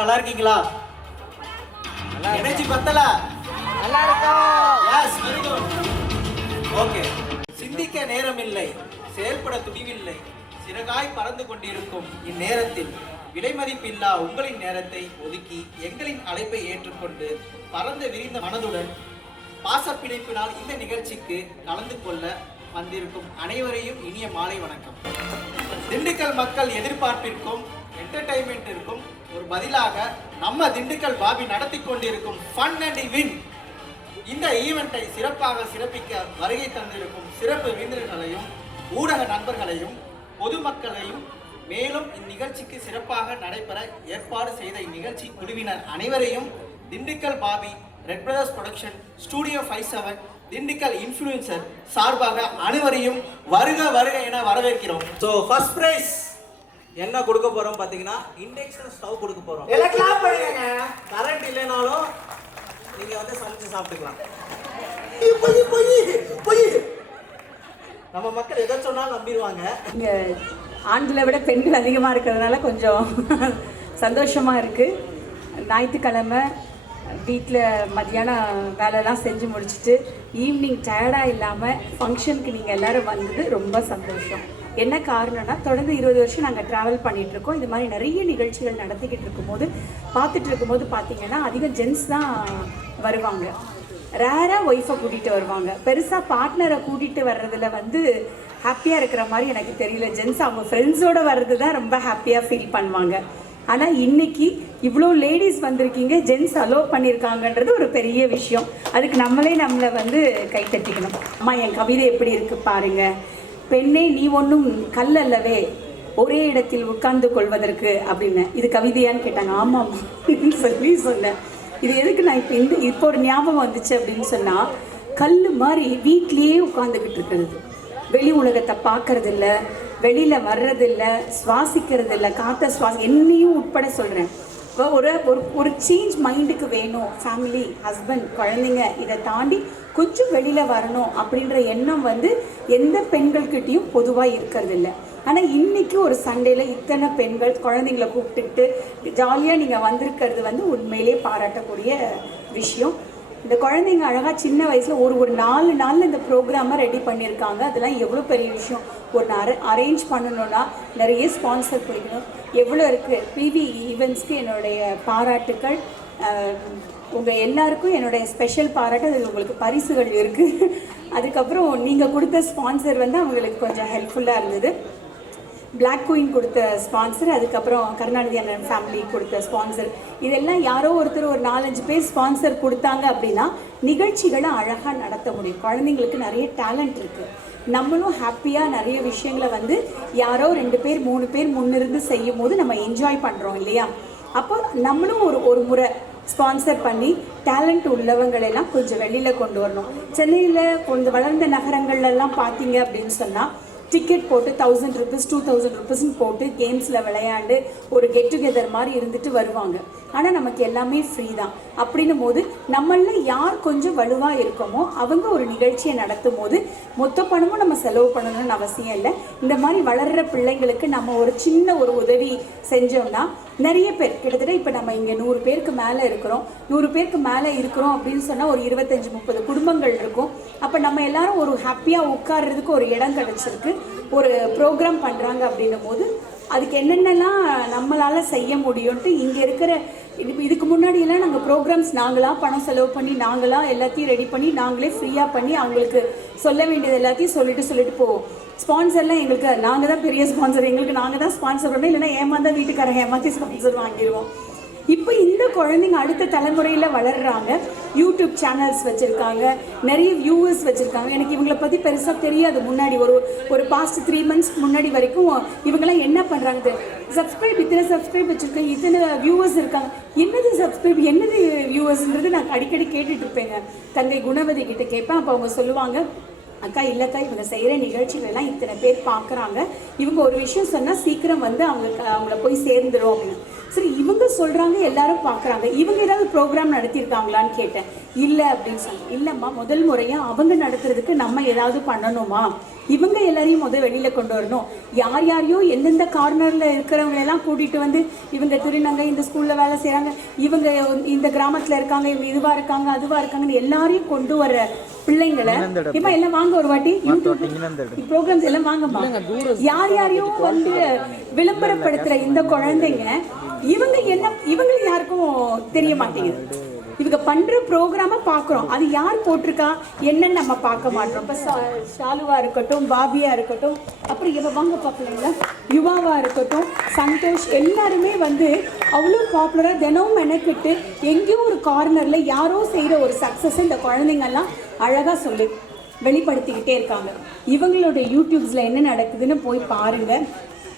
நல்லா இருக்கீங்களா? எனர்ஜி பத்தல? நல்லா இருக்கோம். Yes, very good. ஓகே. சிந்திக்க நேரமில்லை, செயல்பட துணிவில்லை, சிறகாய் பறந்து கொண்டிருக்கும் இந்நேரத்தில் விலைமதிப்பில்லா உங்களின் நேரத்தை ஒதுக்கி எங்களின் அழைப்பை ஏற்றுக்கொண்டு பறந்து விரிந்த மனதுடன் பாசப்பிணைப்பினால் இந்த நிகழ்ச்சிக்கு கலந்து கொள்ள வந்திருக்கும் அனைவரையும் இனிய மாலை வணக்கம். திண்டுக்கல் மக்கள் எதிர்பார்ப்பிற்கும் என்டர்டைன்மெண்ட்டிற்கும் ஒரு பதிலாக நம்ம திண்டுக்கல் பாபி நடத்தி கொண்டிருக்கும் ஃபன் அண்ட் வின் இந்த ஈவெண்ட்டை சிறப்பாக சிறப்பிக்க வருகை தந்திருக்கும் சிறப்பு விருந்தினர்களையும் ஊடக நண்பர்களையும் பொதுமக்களையும் மேலும் இந்நிகழ்ச்சிக்கு சிறப்பாக நடைபெற ஏற்பாடு செய்த இந்நிகழ்ச்சி குழுவினர் அனைவரையும் Dindigul Bobby red brothers production studio 57 Dindigul influencer சார்பாக அனைவரையும் வருக வருக என வரவேற்கிறோம். ஸோ ஃபர்ஸ்ட் பிரைஸ் என்ன கொடுக்க போறோம் பார்த்தீங்கன்னா இண்டக்ஷன் ஸ்டவ் கொடுக்க போறோம். எல்லாம் பண்ணுங்க. கரண்ட் இல்லைனாலும் நீங்க வந்து சமைச்சு சாப்பிட்டுக்கலாம். நம்ம மக்கள் எதை சொன்னாலும் நம்பிடுவாங்க. இங்கே ஆண்களை விட பெண்கள் அதிகமாக இருக்கிறதுனால கொஞ்சம் சந்தோஷமாக இருக்குது. ஞாயிற்றுக்கிழமை வீட்டில் மத்தியானம் வேலைலாம் செஞ்சு முடிச்சுட்டு ஈவினிங் டயர்டாக இல்லாமல் ஃபங்க்ஷனுக்கு நீங்கள் எல்லோரும் வந்தது ரொம்ப சந்தோஷம். என்ன காரணம்னா தொடர்ந்து 20 வருஷம் நாங்கள் ட்ராவல் பண்ணிகிட்ருக்கோம். இது மாதிரி நிறைய நிகழ்ச்சிகள் நடத்திக்கிட்டு இருக்கும்போது பார்த்தீங்கன்னா அதிகம் ஜென்ஸ் தான் வருவாங்க. ரேராக ஒய்ஃபை கூட்டிகிட்டு வருவாங்க. பெருசாக பார்ட்னரை கூட்டிகிட்டு வர்றதில் வந்து ஹாப்பியாக இருக்கிற மாதிரி எனக்கு தெரியல. ஜென்ஸ் அவங்க ஃப்ரெண்ட்ஸோடு வர்றது தான் ரொம்ப ஹாப்பியாக ஃபீல் பண்ணுவாங்க. ஆனால் இன்றைக்கி இவ்வளோ லேடிஸ் வந்திருக்கீங்க, ஜென்ஸ் அலோவ் பண்ணியிருக்காங்கன்றது ஒரு பெரிய விஷயம். அதுக்கு நம்மளை வந்து கைத்தட்டிக்கணும். அம்மா என் கவிதை எப்படி இருக்குது பாருங்கள். பெண்ணே நீ ஒன்றும் கல் அல்லவே ஒரே இடத்தில் உட்கார்ந்து கொள்வதற்கு அப்படின்னு. இது கவிதையான்னு கேட்டாங்க. ஆமாம் சொல்லி சொன்னேன். இது எதுக்கு நான் இப்போ ஒரு ஞாபகம் வந்துச்சு அப்படின்னு சொன்னால், கல் மாதிரி வீட்லேயே உட்காந்துக்கிட்டு இருக்கிறது, வெளி உலகத்தை பார்க்கறதில்ல, வெளியில் வர்றதில்ல, சுவாசிக்கிறது இல்லை, காற்றை என்னையும் உட்பட சொல்கிறேன். இப்போ ஒரு சேஞ்ச் மைண்டுக்கு வேணும். ஃபேமிலி, ஹஸ்பண்ட், குழந்தைங்க இதை தாண்டி கொஞ்சம் வெளியில் வரணும் அப்படின்ற எண்ணம் வந்து எந்த பெண்கள்கிட்டையும் பொதுவாக இருக்கிறது இல்லை. ஆனால் இன்றைக்கி ஒரு சண்டேயில் இத்தனை பெண்கள் குழந்தைங்கள கூப்பிட்டுக்கிட்டு ஜாலியாக நீங்கள் வந்திருக்கிறது வந்து உண்மையிலே பாராட்டக்கூடிய விஷயம். இந்த குழந்தைங்க அழகாக சின்ன வயசில் ஒரு 4 நாளில் இந்த ப்ரோக்ராமை ரெடி பண்ணியிருக்காங்க. அதெல்லாம் எவ்வளோ பெரிய விஷயம். ஒரு அரேஞ்ச் பண்ணணுன்னா நிறைய ஸ்பான்சர் பிடிக்கணும். எவ்வளோ இருக்குது. பிவி ஈவெண்ட்ஸ்க்கு என்னுடைய பாராட்டுக்கள். உங்கள் எல்லாருக்கும் என்னுடைய ஸ்பெஷல் பாராட்டு. அது உங்களுக்கு பரிசுகள் இருக்குது. அதுக்கப்புறம் நீங்கள் கொடுத்த ஸ்பான்சர் வந்து அவங்களுக்கு கொஞ்சம் ஹெல்ப்ஃபுல்லாக இருந்தது. பிளாக் குயின் கொடுத்த ஸ்பான்சர், அதுக்கப்புறம் கருணாநிதி அண்ணன் ஃபேமிலி கொடுத்த ஸ்பான்சர், இதெல்லாம் யாரோ ஒருத்தர் ஒரு 4-5 பேர் ஸ்பான்சர் கொடுத்தாங்க அப்படின்னா நிகழ்ச்சிகளை அழகாக நடத்த முடியும். குழந்தைங்களுக்கு நிறைய டேலண்ட் இருக்குது. நம்மளும் ஹாப்பியாக நிறைய விஷயங்களை வந்து யாரோ 2 பேர் 3 பேர் முன்னிருந்து செய்யும் போது நம்ம என்ஜாய் பண்ணுறோம் இல்லையா? அப்போ நம்மளும் ஒரு முறை ஸ்பான்சர் பண்ணி டேலண்ட் உள்ளவங்களெல்லாம் கொஞ்சம் வெளியில் கொண்டு வரணும். சென்னையில் கொஞ்சம் வளர்ந்த நகரங்கள்லாம் பார்த்தீங்க அப்படின்னு சொன்னால் டிக்கெட் போட்டு 1000 rupees 2000 rupees போட்டு கேம்ஸில் விளையாண்டு ஒரு கெட் டுகெதர் மாதிரி இருந்துட்டு வருவாங்க. ஆனால் நமக்கு எல்லாமே ஃப்ரீ தான். அப்படின்னும் போது நம்மள யார் கொஞ்சம் வலுவாக இருக்கோமோ அவங்க ஒரு நிகழ்ச்சியை நடத்தும் போது மொத்த பணமும் நம்ம செலவு பண்ணணும்னு அவசியம் இல்லை. இந்த மாதிரி வளர்கிற பிள்ளைங்களுக்கு நம்ம ஒரு சின்ன ஒரு உதவி செஞ்சோம்னா நிறைய பேர், கிட்டத்தட்ட இப்போ நம்ம இங்கே 100 பேருக்கு மேலே இருக்கிறோம். 100 பேருக்கு மேலே இருக்கிறோம் அப்படின்னு சொன்னால் ஒரு 25-30 குடும்பங்கள் இருக்கும். அப்போ நம்ம எல்லாரும் ஒரு ஹாப்பியாக உட்கார்றதுக்கு ஒரு இடம் கிடச்சிருக்கு. ஒரு ப்ரோக்ராம் பண்ணுறாங்க அப்படின்னும் போது அதுக்கு என்னென்னலாம் நம்மளால் செய்ய முடியும்ன்ட்டு இங்கே இருக்கிற இதுக்கு முன்னாடியெல்லாம் நாங்கள் ப்ரோக்ராம்ஸ் நாங்களாக பணம் செலவு பண்ணி நாங்களாக எல்லாத்தையும் ரெடி பண்ணி நாங்களே ஃப்ரீயாக பண்ணி அவங்களுக்கு சொல்ல வேண்டியது எல்லாத்தையும் சொல்லிட்டு போவோம். ஸ்பான்சர்லாம் எங்களுக்கு நாங்கள் தான் பெரிய ஸ்பான்சர், எங்களுக்கு நாங்கள் தான் ஸ்பான்சர் பண்ணோம், இல்லைன்னா ஏமாந்தா வீட்டுக்காரங்க ஏமாற்றி ஸ்பான்சர் வாங்கிடுவோம். இப்போ இந்த குழந்தைங்க அடுத்த தலைமுறையில் வளர்கிறாங்க, யூடியூப் சேனல்ஸ் வச்சுருக்காங்க, நிறைய வியூவர்ஸ் வச்சுருக்காங்க. எனக்கு இவங்களை பற்றி பெருசாக தெரியாது. முன்னாடி ஒரு பாஸ்ட் 3 months முன்னாடி வரைக்கும் இவங்கெல்லாம் என்ன பண்ணுறாங்க, இத்தனை சப்ஸ்கிரைப் வச்சுருக்கேன், இத்தனை வியூவர்ஸ் இருக்காங்க, என்னது சப்ஸ்கிரைப் என்னது வியூவர்ஸ்ன்றது நான் அடிக்கடி கேட்டுட்டு இருப்பேங்க. தங்கை குணவதி கிட்ட கேட்பேன். அப்போ அவங்க சொல்லுவாங்க, அக்கா இல்லைக்கா இவங்க செய்கிற நிகழ்ச்சிகளெல்லாம் இத்தனை பேர் பார்க்குறாங்க, இவங்க ஒரு விஷயம் சொன்னால் சீக்கிரம் வந்து அவங்கள போய் சேர்ந்துடும் அப்படின்னு. சரி இவங்க சொல்கிறாங்க எல்லாரும் பார்க்குறாங்க, இவங்க ஏதாவது ப்ரோக்ராம் நடத்தியிருக்காங்களான்னு கேட்டேன். இல்லை அப்படின்னு சொன்னேன். இல்லைம்மா, முதல் முறையாக அவங்க நடத்துறதுக்கு நம்ம ஏதாவது பண்ணணுமா, இவங்க எல்லாரையும் வெளியில் கொண்டு வரணும். யாரையோ எந்தெந்த கார்னரில் இருக்கிறவங்களெல்லாம் கூட்டிகிட்டு வந்து இவங்க திருநங்கை இந்த ஸ்கூலில் வேலை செய்கிறாங்க, இவங்க இந்த கிராமத்தில் இருக்காங்க, இவங்க இதுவாக இருக்காங்க அதுவாக இருக்காங்கன்னு எல்லாரையும் கொண்டு வர பிள்ளைங்களை இப்போ எல்லாம் வாங்க ஒரு வாட்டி யூடியூப் ப்ரோக்ராம்ஸ் எல்லாம் வாங்கம்மா. யாரையோ வந்து விளம்பரப்படுத்துகிற இந்த குழந்தைங்க இவங்களுக்கு யாருக்கும் தெரிய மாட்டேங்குது. இவங்க பண்ணுற ப்ரோக்ராமை பார்க்குறோம், அது யார் போட்டிருக்கா என்னன்னு நம்ம பார்க்க மாட்டோம். இப்போ ஷாலுவாக இருக்கட்டும், பாபியாக இருக்கட்டும், அப்புறம் இவ வாங்க பார்க்கலங்களா யுவாவாக இருக்கட்டும், சந்தோஷ், எல்லாருமே வந்து அவ்வளோ பாப்புலராக தினமும் மெனக்கிட்டு எங்கேயோ ஒரு கார்னரில் யாரோ செய்கிற ஒரு சக்ஸஸ் இந்த குழந்தைங்கள்லாம் அழகாக சொல்லி வெளிப்படுத்திக்கிட்டே இருக்காங்க. இவங்களுடைய யூடியூப்ஸில் என்ன நடக்குதுன்னு போய் பாருங்கள்.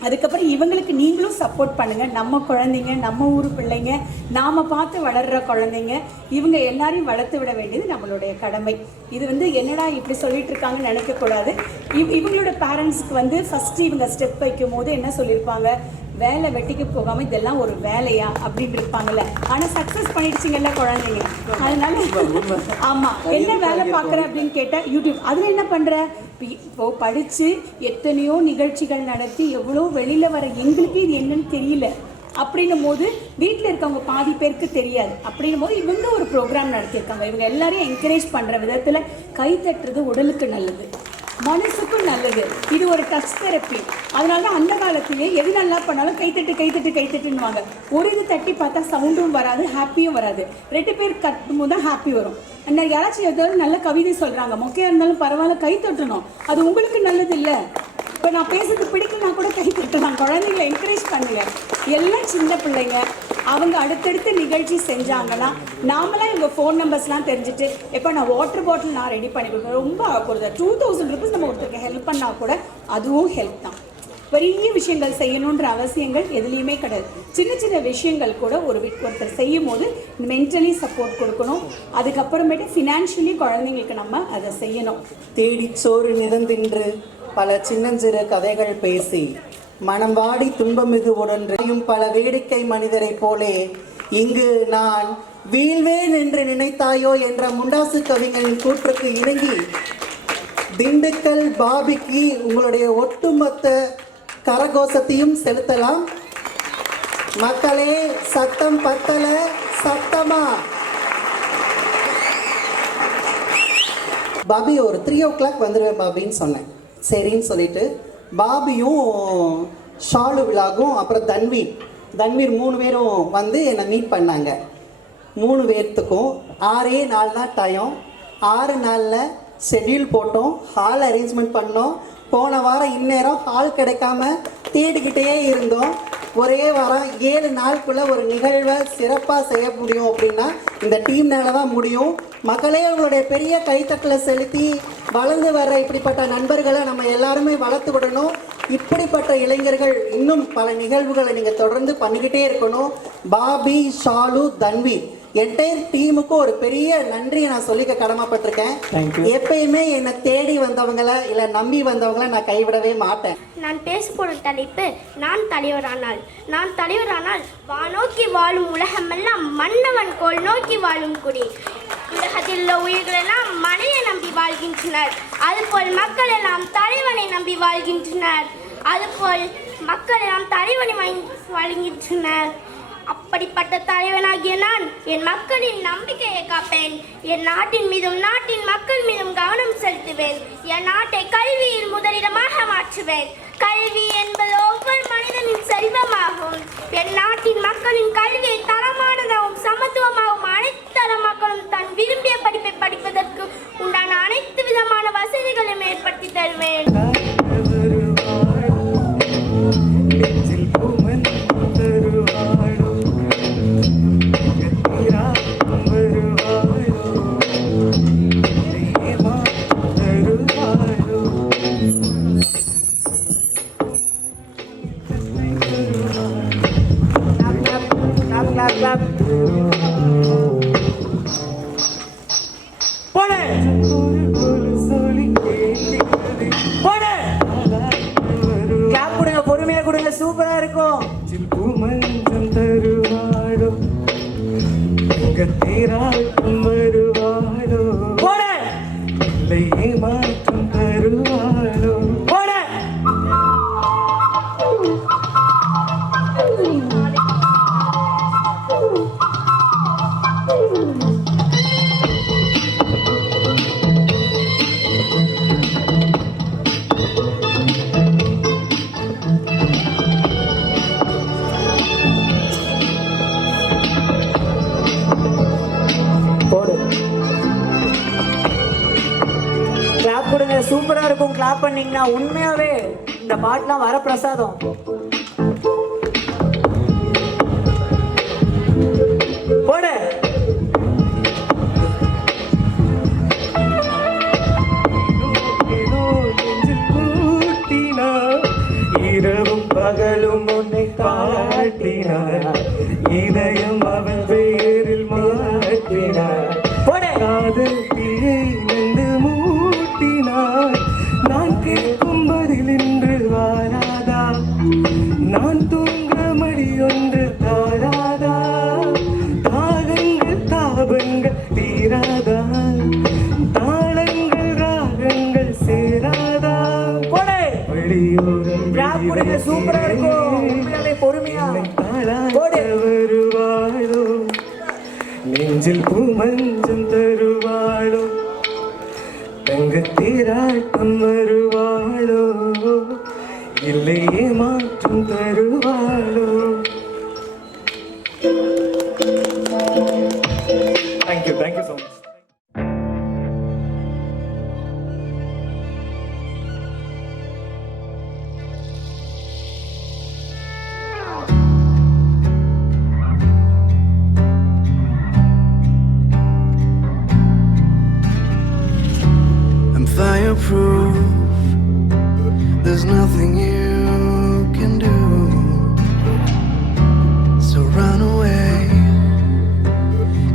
அதுக்கப்புறம் இவங்களுக்கு நீங்களும் சப்போர்ட் பண்ணுங்கள். நம்ம குழந்தைங்க, நம்ம ஊர் பிள்ளைங்க, நாம் பார்த்து வளர்கிற குழந்தைங்க, இவங்க எல்லாரையும் வளர்த்து விட வேண்டியது நம்மளுடைய கடமை. இது வந்து என்னடா இப்படி சொல்லிட்டு இருக்காங்கன்னு நினைக்கக்கூடாது. இவங்களோட பேரண்ட்ஸுக்கு வந்து ஃபஸ்ட்டு இவங்க ஸ்டெப் வைக்கும் போது என்ன சொல்லியிருப்பாங்க, வேலை வெட்டிக்கு போகாமல் இதெல்லாம் ஒரு வேலையா அப்படின்னு இருப்பாங்கல்ல. ஆனால் சக்ஸஸ் பண்ணிடுச்சிங்கல்ல குழந்தைங்க. அதனால ஆமாம், என்ன வேலை பார்க்குறேன் அப்படின்னு கேட்டால் யூடியூப். அதில் என்ன பண்ணுற, இப்போது படித்து எத்தனையோ நிகழ்ச்சிகள் நடத்தி எவ்வளோ வெளியில் வர எங்களுக்கு இது என்னன்னு தெரியல அப்படின்னும் போது வீட்டில் இருக்கவங்க பாதி பேருக்கு தெரியாது. அப்படின்னும் போது இவங்க ஒரு ப்ரோக்ராம் நடத்தியிருக்காங்க. இவங்க எல்லாரையும் என்கரேஜ் பண்ணுற விதத்தில் கை தட்டுறது உடலுக்கு நல்லது, மனசுக்கும் நல்லது. இது ஒரு டச் தெரப்பி. அதனால தான் அந்த காலத்திலே எது நல்லா பண்ணாலும் கைத்தட்டுன்னுவாங்க. ஒரு இது தட்டி பார்த்தா சவுண்டும் வராது, ஹாப்பியும் வராது. 2 பேர் கட்டும் போது தான் ஹாப்பி வரும். யாராச்சும் ஏதாவது நல்ல கவிதை சொல்கிறாங்க, மொக்கையாக இருந்தாலும் பரவாயில்ல, கை தட்டணும், அது உங்களுக்கு நல்லது இல்லை. இப்போ நான் பேசுறது பிடிக்கலனா கூட கை தட்டலாம். குழந்தைங்களை என்கரேஜ் பண்ணுங்க. எல்லாம் சின்ன பிள்ளைங்க, அவங்க அடுத்தடுத்த நிகழ்ச்சி செஞ்சாங்கன்னா நாமளாம் இவங்க ஃபோன் நம்பர்ஸ்லாம் தெரிஞ்சுட்டு எப்போ நான் வாட்டர் பாட்டில் நான் ரெடி பண்ணி கொடுக்குறேன், ரொம்ப போடுறது 2000 rupees நம்ம ஒருத்தருக்கு ஹெல்ப் பண்ணால் கூட அதுவும் ஹெல்ப் தான். பெரிய விஷயங்கள் செய்யணுன்ற அவசியங்கள் எதுலேயுமே கிடையாது. சின்ன சின்ன விஷயங்கள் கூட ஒருத்தர் செய்யும் போது மென்டலி சப்போர்ட் கொடுக்கணும். அதுக்கப்புறமேட்டு ஃபினான்ஷியலி குழந்தைங்களுக்கு நம்ம அதை செய்யணும். தேடி சோறு நிறந்தின்று பல சின்னஞ்சிறு கதைகள் பேசி மனம் வாடி துன்பமிகு உடன்றையும் பல வேடிக்கை மனிதரை போலே இங்கு நான் வீழ்வேன் என்று நினைத்தாயோ என்ற முண்டாசு கவிஞரின் கூற்றுக்கு இணங்கி திண்டுக்கல் பாபிக்கு உங்களுடைய ஒட்டுமொத்த கரகோஷத்தையும் செலுத்தலாம். மக்களே, சத்தம் பத்தல, சத்தமா. பாபி ஒரு 3 o'clock வந்துடுவேன் பாபின்னு சொன்னேன். சரின்னு சொல்லிட்டு பாபியும் ஷாலு விலாகும் அப்புறம் தன்வீர் 3 பேரும் வந்து என்னை மீட் பண்ணாங்க. 3 பேர்த்துக்கும் 6 நாள் தான் டைம். 6 நாளில் ஷெட்யூல் போட்டோம், ஹால் அரேஞ்ச்மெண்ட் பண்ணோம். போன வாரம் இந்நேரம் ஹால் கிடைக்காம தேடிக்கிட்டே இருந்தோம். ஒரே வாரம் 7 நாளுக்குள்ளே ஒரு நிகழ்வை சிறப்பாக செய்ய முடியும் அப்படின்னா இந்த டீம்னால தான் முடியும். மக்களே, உங்களுடைய பெரிய கைத்தட்டலை செலுத்தி வளர்ந்து வர்ற இப்படிப்பட்ட நண்பர்களை நம்ம எல்லாருமே வளர்த்து விடணும். இப்படிப்பட்ட இளைஞர்கள் இன்னும் பல நிகழ்வுகளை நீங்கள் தொடர்ந்து பண்ணிக்கிட்டே இருக்கணும். பாபி, ஷாலு, தன்வீர் என்டையர் டீமுக்கும் ஒரு பெரிய நன்றியை நான் சொல்லிக்க கடமைப்பட்டிருக்கேன். எப்பயுமே என்னை தேடி வந்தவங்களை இல்லை நம்பி வந்தவங்களை நான் கைவிடவே மாட்டேன். நான் பேசப்போடும் தலைப்பு நான் தலைவரானால் வானோக்கி வாழும் உலகமெல்லாம் மன்னவன் கோல் நோக்கி வாழும் குடி. உலகத்தில் உள்ள உயிர்களெல்லாம் மனையை நம்பி வாழ்கின்றனர், அதுபோல் மக்கள் எல்லாம் தலைவனை நம்பி வாழ்கின்றனர், அதுபோல் மக்கள் எல்லாம் தலைவனை வாழ்கின்றனர். அப்படிப்பட்ட தலைவனாகிய நான் என் மக்களின் நம்பிக்கையை காப்பேன். என் நாட்டின் மீதும் நாட்டின் மக்கள் மீதும் கவனம் செலுத்துவேன். எழுதுவேன். என் நாட்டை கல்வியில் முதலிடமாக மாற்றுவேன். கல்வி என்பது ஒவ்வொரு மனிதனின் செல்வமாகும். என் நாட்டின் மக்களின் கல்வியை தரமானதாகவும் சமத்துவமாகவும் அனைத்து தர மக்களும் தன் விரும்பிய படிப்பை படிப்பதற்கு உண்டான அனைத்து விதமான வசதிகளையும் ஏற்படுத்தி தருவேன். பொறுமையா கொடுங்க, சூப்பரா இருக்கும். மாற்றம் தருவாளோ கொடுங்க, சூப்பரா இருக்கும். கிளாப் பண்ணீங்கன்னா உண்மையாவே இந்த பாட்டுலாம் வர பிரசாதம். போடு. இரவும் பகலும் உன்னை காட்டினார், இதயம் அவன் பேரில் மாற்றினார். காதல் தீயை நெண்டு மூட்டினார், நான் கேட்கும் பதில் இன்று வாராதா, நான் தூங்க மடி ஒன்று தாராதா, தாகங்கள் தாபங்கள் தீராதா, தாளங்கள் ராகங்கள் சேராதா. சூப்பரா இருக்கும். பொறுமையா வருவாளோ, நெஞ்சில் பூமஞ்சம் தருவாளோ, தங்கத்தீராட்டம் வருவாளோ, இல்லையே மாற்றம் தருவாளோ. Thank you so much. Fireproof, there's nothing you can do, so run away,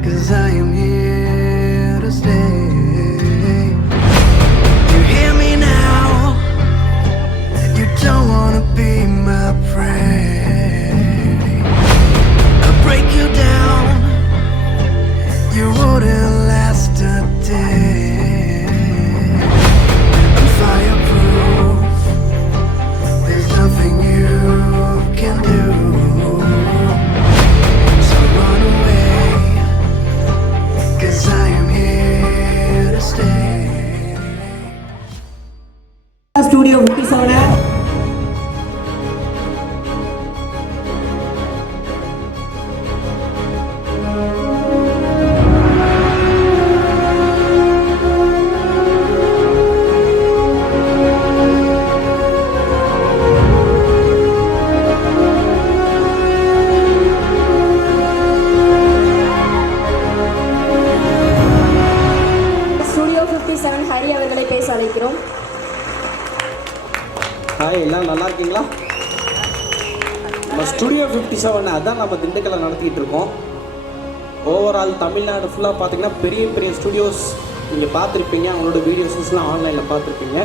'cause I am here to stay. You hear me now, you don't wanna be my prey. I break you down, you wouldn't last a day. Fireproof, there's nothing you can do, so run away, 'cause I am here to stay. Studio 57. Hari அவர்களை பேச அழைக்கிறோம். Hi, எல்லாம் நல்லா இருக்கீங்களா? நம்ம studio 57 அதான் நம்ம திண்டுக்கல்ல நடத்திக்கிட்டு இருக்கோம். ஓவரால் தமிழ்நாடு ஃபுல்லாக பார்த்தீங்கன்னா பெரிய பெரிய ஸ்டுடியோஸ் நீங்கள் பார்த்துருப்பீங்க, அவங்களோட வீடியோஸஸ்லாம் ஆன்லைனில் பார்த்துருப்பீங்க.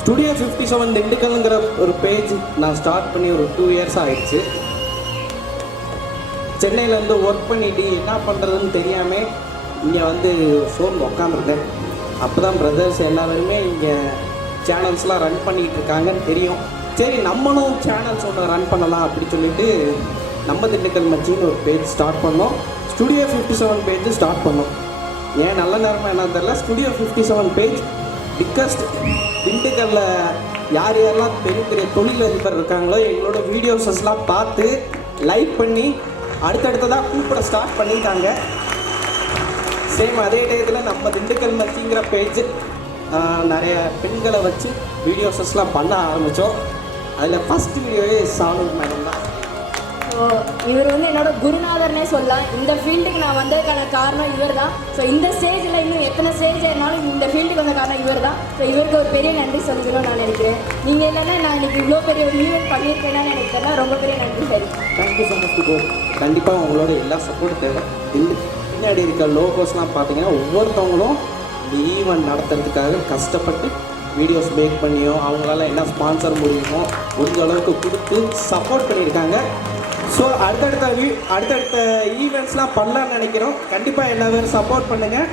ஸ்டுடியோ 57 திண்டுக்கல்ங்கிற ஒரு பேஜ் நான் ஸ்டார்ட் பண்ணி ஒரு 2 இயர்ஸ் ஆகிடுச்சு. சென்னையிலேருந்து ஒர்க் பண்ணிட்டு என்ன பண்ணுறதுன்னு தெரியாமல் இங்கே வந்து ஷோரூம் உட்காந்துருந்தேன். அப்போ தான் பிரதர்ஸ் எல்லாருமே இங்கே சேனல்ஸ்லாம் ரன் பண்ணிகிட்டு இருக்காங்கன்னு தெரியும். சரி, நம்மளும் சேனல்ஸ் ஒன்று ரன் பண்ணலாம் அப்படி சொல்லிட்டு நம்ம திண்டுக்கல் மச்சின்னு ஒரு பேஜ் ஸ்டார்ட் பண்ணோம். ஸ்டுடியோ 57 பேஜ் ஸ்டார்ட் பண்ணோம். ஏன் நல்ல நேரமாக என்ன தெரியல, ஸ்டுடியோ 57 பேஜ் பிக்கஸ்ட் திண்டுக்கல்லில் யார் யாரெல்லாம் பெரிய பெரிய தொழிலதிபர் இருக்காங்களோ எங்களோட வீடியோஸஸ்லாம் பார்த்து லைக் பண்ணி அடுத்தடுத்ததாக கூப்பிட ஸ்டார்ட் பண்ணிட்டாங்க. சேம் அதே டயத்தில் நம்ம திண்டுக்கல் மச்சிங்கிற பேஜ் நிறைய பெண்களை வச்சு வீடியோஸஸ்லாம் பண்ண ஆரம்பித்தோம். அதில் ஃபஸ்ட்டு வீடியோவே சாணு மேடம் தான். ஸோ இவர் வந்து என்னோட குருநாதர்னே சொல்லலாம். இந்த ஃபீல்டுக்கு நான் வந்ததுக்கான காரணம் இவர் தான். ஸோ இந்த ஸ்டேஜில் இன்னும் எத்தனை ஸ்டேஜ் ஆனாலும் இந்த ஃபீல்டுக்கு வந்த காரணம் இவர் தான். ஸோ இவருக்கு ஒரு பெரிய நன்றி சொல்லிக்கணும்னு நான் நினைக்கிறேன். நீங்கள் இல்லைன்னா நான் இன்னைக்கு இவ்வளோ பெரிய ஒரு ஈவெண்ட் பண்ணியிருக்கேன்னு எனக்கு தெரியல. ரொம்ப பெரிய நன்றி சரி. Thank you so much to. கண்டிப்பாக உங்களோட எல்லா சப்போர்ட் தேவை. பின்னாடி இருக்க லோகோஸ்லாம் பார்த்தீங்கன்னா ஒவ்வொருத்தவங்களும் இந்த ஈவெண்ட் நடத்துறதுக்காக கஷ்டப்பட்டு வீடியோஸ் மேக் பண்ணியோ அவங்களால என்ன ஸ்பான்சர் முடியுமோ முடிஞ்ச அளவுக்கு கொடுத்து சப்போர்ட் பண்ணியிருக்காங்க. ஸோ அடுத்தடுத்த ஈவெண்ட்ஸ்லாம் பண்ணலான்னு நினைக்கிறோம். கண்டிப்பாக எல்லா பேரும் சப்போர்ட் பண்ணுங்கள்.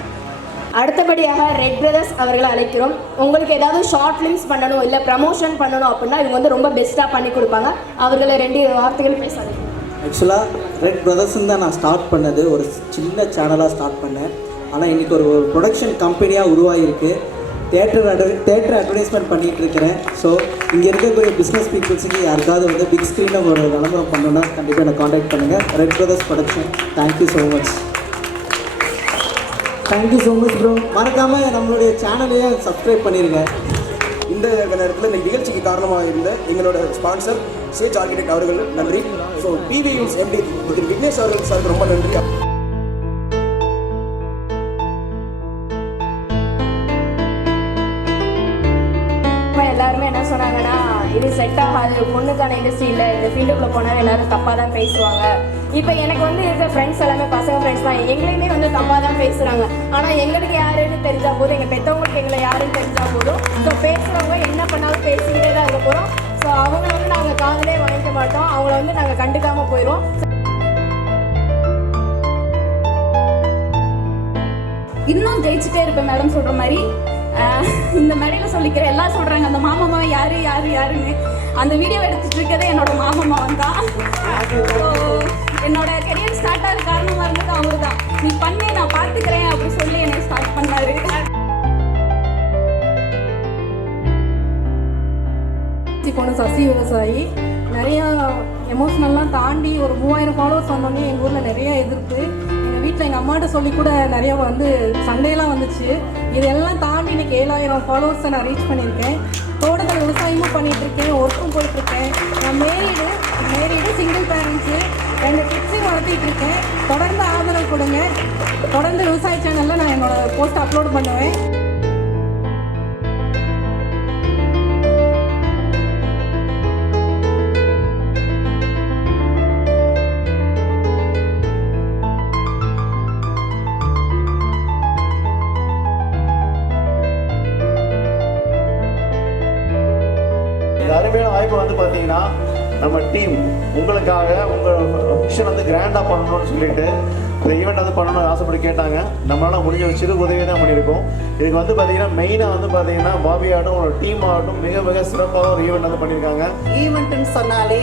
அடுத்தபடியாக ரெட் பிரதர்ஸ் அவர்களை அழைக்கிறோம். உங்களுக்கு ஏதாவது ஷார்ட் ஃபிலிம்ஸ் பண்ணணும் இல்லை ப்ரமோஷன் பண்ணணும் அப்படின்னா இவங்க வந்து ரொம்ப பெஸ்ட்டாக பண்ணி கொடுப்பாங்க. அவர்களை 2 வார்த்தைகள் பேச அழைக்கிறோம். ஆக்சுவலாக ரெட் பிரதர்ஸ்ன்னு தான் நான் ஸ்டார்ட் பண்ணது. ஒரு சின்ன சேனலாக ஸ்டார்ட் பண்ணேன். ஆனால் இன்றைக்கி ஒரு ப்ரொடக்ஷன் கம்பெனியாக உருவாகிருக்கு. தேட்டர் அட்வர்டைஸ்மெண்ட் பண்ணிகிட்டு இருக்கிறேன். ஸோ இங்கே இருக்கக்கூடிய பிஸ்னஸ் பீப்புள்ஸுக்கு யாருக்காவது வந்து பிக் ஸ்க்ரீனில் ஒரு விளம்பரம் பண்ணணுன்னா கண்டிப்பாக என்னை காண்டாக்ட் பண்ணுங்கள். Red brothers production. Thank you so much. Thank you so much bro. மறக்காமல் நம்மளுடைய சேனலையே சப்ஸ்கிரைப் பண்ணிடுங்க. இந்த நேரத்தில் இந்த நிகழ்ச்சிக்கு காரணமாக இருந்த எங்களோட ஸ்பான்சர் சேஜ் ஆர்கிடெக்ட் அவர்கள் நன்றி. ஸோ பிவி யூஸ் எம்டி விக்னேஷ் அவர்கள் சாருக்கு ரொம்ப நன்றி. எல்லாருமே என்ன சொன்னாங்கன்னா இது செட் ஆகாது, பொண்ணுக்கான இண்டஸ்ட்ரி இல்லை, இந்த ஃபீல்டுக்குள்ளே போனால் எல்லாரும் தப்பாக தான் பேசுவாங்க. இப்போ எனக்கு வந்து இருக்கிற ஃப்ரெண்ட்ஸ் எல்லாமே பசங்க ஃப்ரெண்ட்ஸ் தான். எங்களையுமே வந்து தப்பாக தான் பேசுகிறாங்க. ஆனால் எங்களுக்கு யாருன்னு தெரிஞ்சால் போதும், எங்கள் பெற்றவங்களுக்கு எங்களை யாருன்னு தெரிஞ்சால் போதும். ஸோ பேசுகிறவங்க என்ன பண்ணாலும் பேசிக்கிட்டே தான் இருக்க போகிறோம். ஸோ அவங்கள வந்து நாங்கள் காதலே வாங்கிக்க மாட்டோம். அவங்கள வந்து நாங்கள் கண்டுக்காமல் போயிடுவோம். இன்னும் ஜெயிச்சுட்டே இருப்பேன் மேடம் சொல்கிற மாதிரி. இந்த மேடையில் சொல்லிக்கிற எல்லாம் சொல்கிறாங்க அந்த மாமாமா யாருன்னு. அந்த வீடியோ எடுத்துட்டு இருக்கதே என்னோட மாமாமாவன் தான். என்னோட கெரியர் ஸ்டார்ட் ஆக காரணமாக இருந்தது அவர் தான். நீ பண்ணி நான் பார்த்துக்கிறேன் அப்படின்னு சொல்லி என்னை ஸ்டார்ட் பண்ணாரு. பொண்ணு சசி விவசாயி நிறையா எமோஷ்னல்லாம் தாண்டி ஒரு 3000 ஃபாலோவர்ஸ் வந்தோடனே எங்கள் ஊரில் நிறைய எதிர்ப்பு. எங்கள் வீட்டில் எங்கள் அம்மாட்ட சொல்லி கூட நிறையா வந்து சண்டையெல்லாம் வந்துச்சு. இதெல்லாம் தாண்டி இன்றைக்கி 7000 ஃபாலோவர்ஸை நான் ரீச் பண்ணியிருக்கேன். தோட்டத்தில் விவசாயமும் பண்ணிகிட்ருக்கேன், ஒர்க்கும் போயிட்டுருக்கேன். நான் மேரீடு சிங்கிள் பேரண்ட்ஸு 2 கிட்ஸையும் வளர்த்திட்டு இருக்கேன். தொடர்ந்து ஆதரவு கொடுங்க. தொடர்ந்து விவசாய சேனலில் நான் என்னோடய போஸ்ட் அப்லோட் பண்ணுவேன். அருமையான வாய்ப்பு வந்து பார்த்தீங்கன்னா நம்ம டீம் உங்களுக்காக உங்கள் ஃபங்க்ஷன் வந்து கிராண்டாக பண்ணணும்னு சொல்லிட்டு இந்த ஈவெண்ட் வந்து பண்ணணும்னு ஆசைப்பட்டு கேட்டாங்க. நம்மளால் முடிஞ்ச ஒரு சிறு உதவி தான் பண்ணியிருக்கோம். இதுக்கு வந்து பார்த்தீங்கன்னா மெயினாக வந்து பார்த்தீங்கன்னா பாபி ஆகட்டும் ஒரு டீம் ஆகட்டும் மிக மிக சிறப்பாக ஒரு ஈவெண்ட் வந்து பண்ணியிருக்காங்க. ஈவெண்ட்டுன்னு சொன்னாலே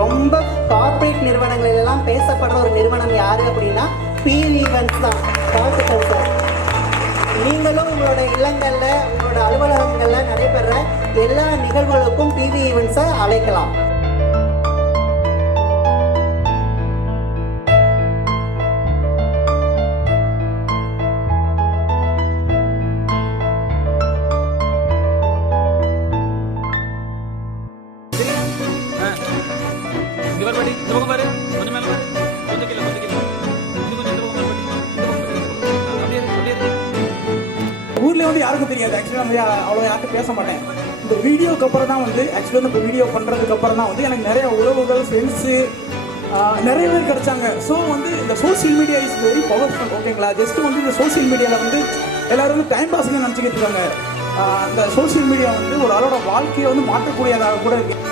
ரொம்ப கார்ப்பரேட் நிறுவனங்களிலெல்லாம் பேசப்படுற ஒரு நிறுவனம் யார் அப்படின்னா பிவி ஈவெண்ட்ஸ் தான். வாழ்த்துக்கள் சார். நீங்களும் உங்களோட இல்லங்களில் உங்களோட அலுவலகங்களில் நடைபெற எல்லா நிகழ்வுகளுக்கும் பிவி ஈவெண்ட்ஸை அழைக்கலாம். ஊர்லேயே வந்து யாருக்கும் தெரியாது. ஆக்சுவலாக வந்து அவ்வளோ யார்கிட்ட பேச மாட்டேன். இந்த வீடியோக்கு அப்புறம் தான் வந்து ஆக்சுவலாக இந்த வீடியோ பண்ணுறதுக்கு அப்புறம் தான் வந்து எனக்கு நிறைய உறவுகள் ஃப்ரெண்ட்ஸு நிறைய பேர் கிடைச்சாங்க. ஸோ வந்து இந்த social media is very powerful. ஓகேங்களா? ஜஸ்ட்டு வந்து இந்த சோசியல் மீடியாவில் வந்து எல்லோரும் வந்து டைம் பாஸுங்க நினச்சிக்கிட்டு இருக்காங்க. அந்த சோசியல் மீடியா வந்து ஒரு ஆளோட வாழ்க்கையை வந்து மாற்றக்கூடியதாக கூட இருக்குது.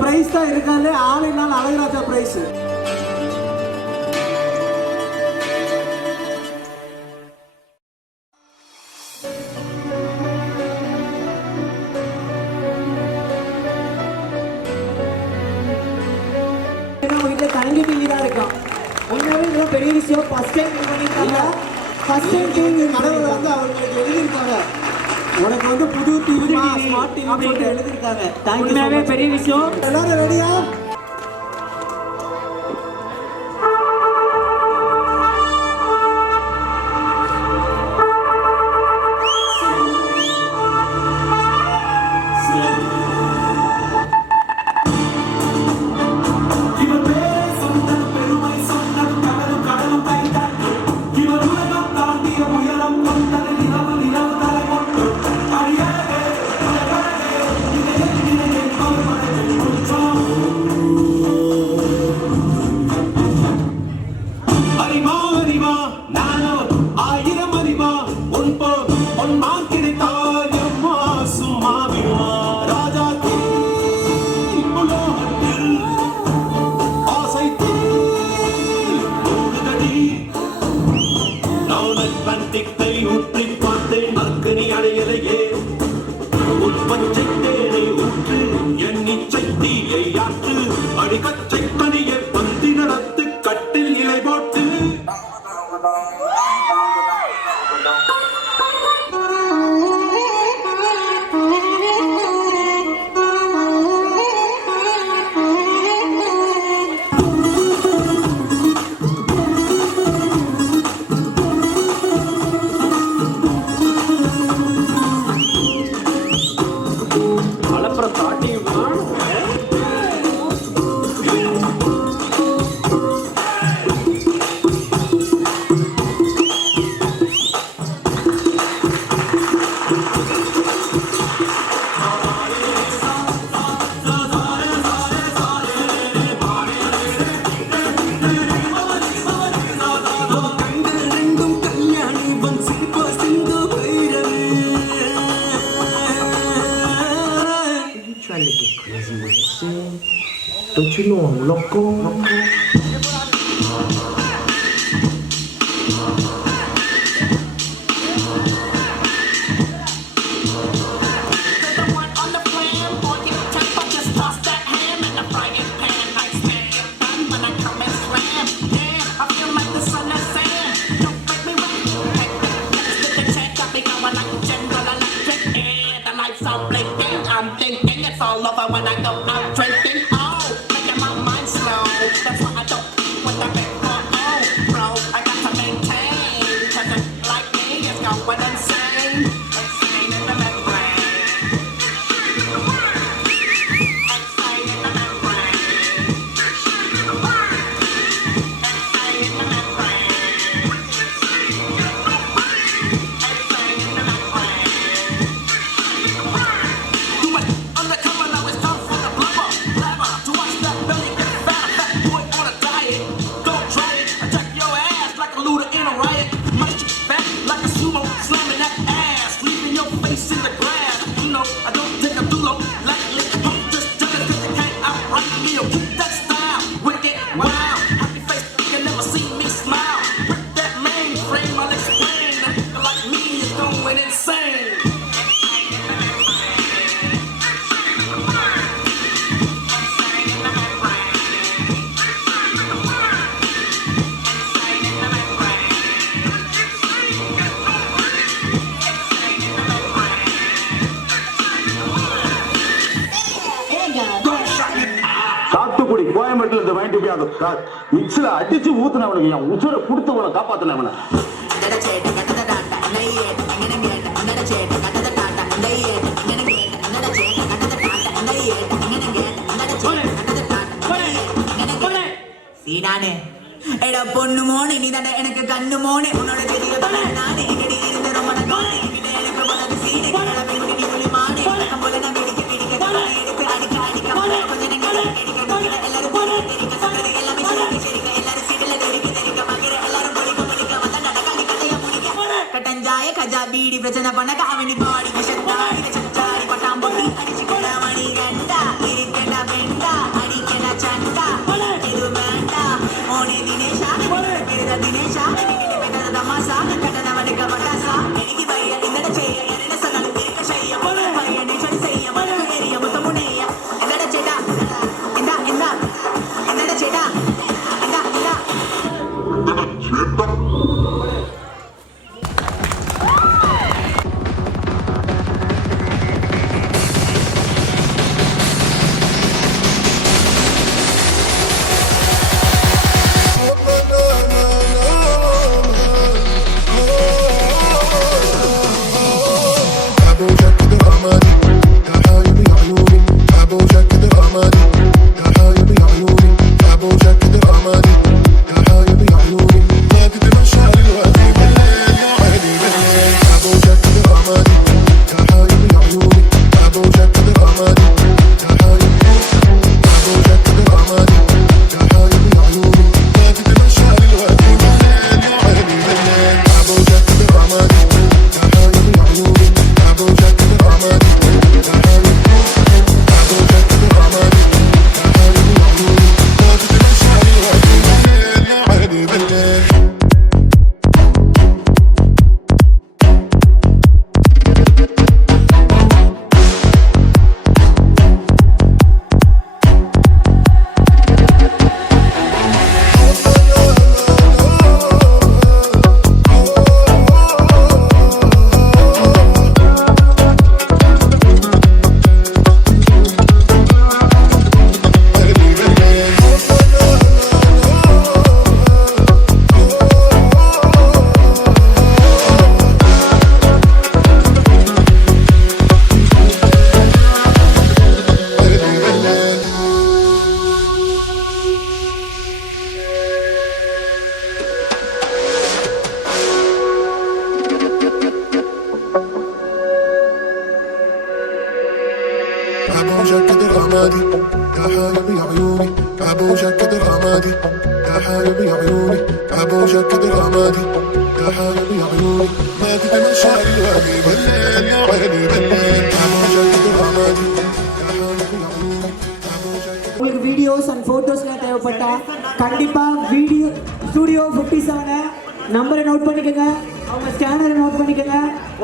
பிரைஸ் தான் இருக்காது ஆளினால் அழகராஜா பிரைஸ். வீட்டில் தங்கி டிவி தான் இருக்கான். உண்மையாவே இதெல்லாம் பெரிய விஷயம். ஃபர்ஸ்ட் டைம் பண்ணியிருக்காங்க. ஃபர்ஸ்ட் டைம் டிவி கடவுள் வந்து அவங்களுக்கு எழுதியிருக்காங்க. உனக்கு வந்து புது டிவி ஸ்மார்ட் டிவி அப்படின்னு எழுதியிருக்காங்க. உண்மையாவே பெரிய விஷயம். எல்லாரும் ரெடியா? Don't you know I'm loco? I'm thinking it's all over when I go out drinking. Oh, making my mind slow. That's why I don't want the big for oh, bro. I got to maintain. Cause it like me is going insane. Insane in the membrane. Insane in the membrane. Insane in the membrane. சாத்துக்குடி கோயம்பேட்டில் இந்த வாங்கிட்டு போய் அந்த மிக்ஸில் அடிச்சு ஊத்துனவனுக்கு என் உசுரை கொடுத்தவனை காப்பாத்தினவனை சீனானே எடா பொண்ணு மோனே நீ தானே எனக்கு கண்ணு மோனே உன்னோட பெரிய நானே எங்கடி இருந்த ரொம்ப நானே எனக்கு வலது சீனே கிளம்பி நீ ஒளி மானே போல நான் பிடிக்க எடுத்து அடிக்க அடிக்க கொஞ்சம் நீங்க எடுக்க எல்லாரும் போற தெரிக்க சொல்றது எல்லாமே சரிக்க எல்லாரும் சீடல தெரிக்க மகர எல்லாரும் பொலிக்க வந்த நடக்காலி கதைய முடிக்க கட்டஞ்சாய கஜா பீடி பிரச்சனை பண்ண காவனி பாடி விஷத்தாடி சச்சாடி பட்டாம் போடி அடிச்சு கொடாமணி கண்டா இருக்கடா பெண்டா رمادي يا حبيبي عيوني ابو جاكيت الرمادي يا حبيبي عيوني ابو جاكيت الرمادي يا حبيبي عيوني ما تدري شعري وابي بالليل يا عيني بالليل ابو جاكيت الرمادي يا حبيبي عيوني ابو جاكيت. உங்களுக்கு வீடியோஸ் அண்ட் ஃபோட்டோஸ்லாம் தேவைப்பட்டா கண்டிப்பாக வீடியோ ஸ்டூடியோ 57 நம்பரை நோட் பண்ணிக்கோங்க, அவங்க ஸ்கேனரை நோட் பண்ணிக்கோங்க.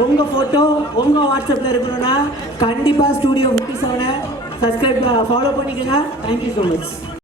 உங்கள் ஃபோட்டோ உங்கள் வாட்ஸ்அப்பில் இருக்கணும்னா கண்டிப்பாக ஸ்டூடியோ 57 சப்ஸ்கிரைப் ஃபாலோ பண்ணிக்கோங்க. Thank you so much.